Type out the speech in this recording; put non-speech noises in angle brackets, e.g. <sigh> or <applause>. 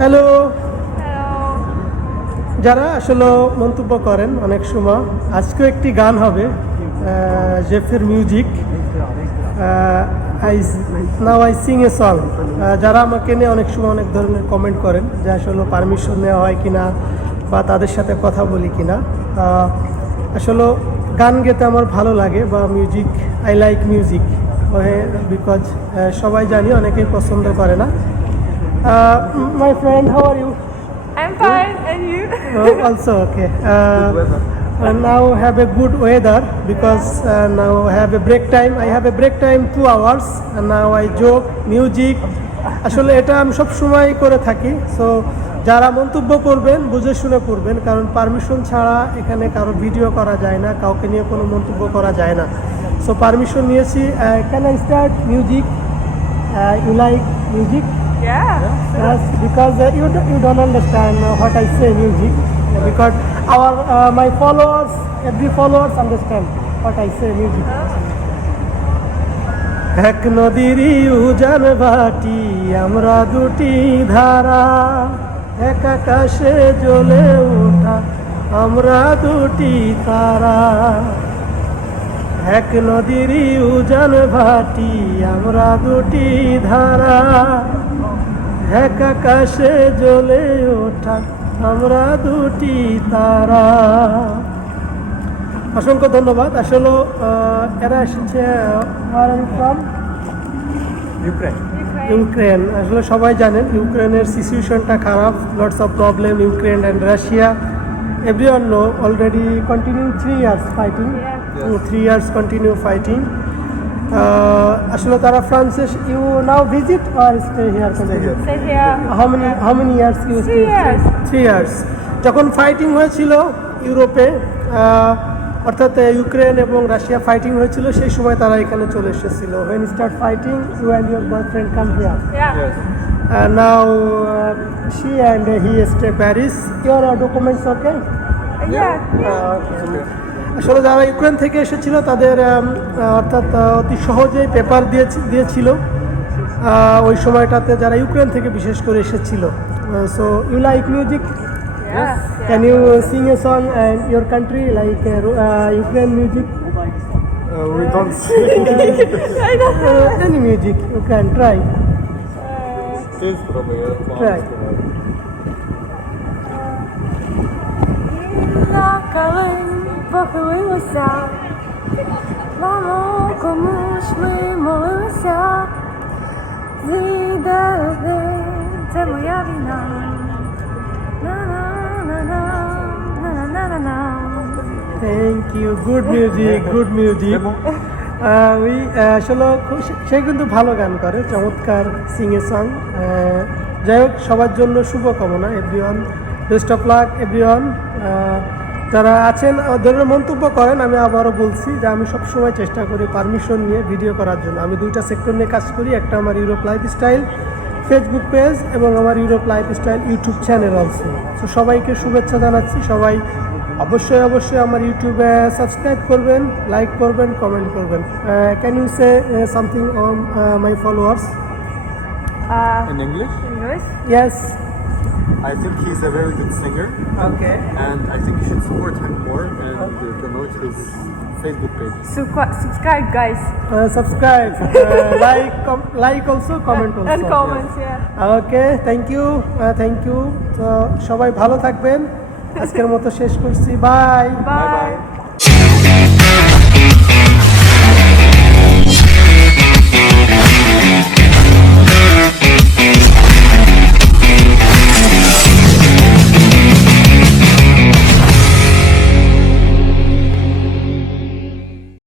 Hello যারা আসলে মন্তব্য করেন অনেক সময় আজকেও একটি গান হবে জেফের music I now I sing a song যারা আমাকে নিয়ে অনেক সময় অনেক ধরনের কমেন্ট করেন যে আসলে পারমিশন নেওয়া হয় কি না বা তাদের সাথে কথা বলি কিনা। আহ, আসলে গান গেতে আমার ভালো লাগে বা music I like music because সবাই জানি অনেকেই পছন্দ করে না। My friend how are you I'm fine, and you? Oh, also okay. Uh, and now have a good weather because uh, now have a break time. I have a break time two hours and now I joke music. আসলে এটা আমি সব সময় করে থাকি so যারা মন্তব্য করবেন বুঝে শুনে করবেন কারণ পারমিশন ছাড়া এখানে কারও ভিডিও করা যায় না কাউকে নিয়ে কোনো মন্তব্য করা যায় না সো পারমিশন নিয়েছি can I start music you like music Yeah. Yes, because uh, you, do- you don't understand uh, what I say music. Because our uh, my followers, every followers understand what I say music. এক নদীরই উজান বাটি আমরা দুটি ধারা এক আকাশে জ্বলে ওঠা আমরা দুটি তারা এক নদীর উজান ভাটি আমরা দুটি ধারা। এক আকাশে জ্বলে ওঠা আমরা দুটি তারা। অসংখ্য ধন্যবাদ। আসলে এরা এসেছে ইউক্রেন। ইউক্রেন। আসলে সবাই জানেন ইউক্রেনের সিচুয়েশনটা খারাপ। Lots of problem Ukraine and Russia everyone know already continue three years fighting. Three years continue fighting আসলে তারা ফ্রান্সে you now visit or stay here here. Stay here. How many how many years you stay three years যখন fighting হয়েছিল ইউরোপে অর্থাৎ Ukraine এবং Russia fighting হয়েছিল সেই সময় তারা এখানে চলে এসেছিল। When start fighting you and your boyfriend come here now she and he stay Paris your documents okay Yeah. It's okay. আসলে যারা ইউক্রেন থেকে এসেছিল তাদের অর্থাৎ অতি সহজেই পেপার দিয়ে দিয়েছিল। ওই সময়টাতে যারা ইউক্রেন থেকে বিশেষ করে এসেছিল। So you like music can you sing a song and your country like Ukraine music we music <laughs> sing. Can try uh, music try. похилилася, мамо, кому ж ми молилися? Зійде день, це моя війна. На-на-на-на, на-на-на-на-на. Thank you. Good music. Good music. Uh, we uh, আসলে খুব- সে- সে কিন্তু ভালো গান করে চমৎকার Singh a song যাই হোক সবার জন্য শুভকামনা everyone best of luck everyone যারা আছেন ধরনের মন্তব্য করেন আমি আবারও বলছি যে আমি সবসময় চেষ্টা করি পারমিশন নিয়ে ভিডিও করার জন্য। আমি দুইটা সেক্টর নিয়ে কাজ করি একটা আমার Europe lifestyle Facebook page এবং আমার Europe lifestyle YouTube channel also তো সবাইকে শুভেচ্ছা জানাচ্ছি। সবাই অবশ্যই অবশ্যই আমার ইউটিউবে সাবস্ক্রাইব করবেন লাইক করবেন কমেন্ট করবেন। Can you say something on my followers In English, English? Yes I think he's a very good singer, Okay. and I think you should support him more and uh, promote his Facebook page. Subscri- subscribe, guys. com like also, comment also. And comments, yeah. Okay thank you thank you So, সবাই ভালো থাকবেন আজকের মতো শেষ করছি by Bye. bye.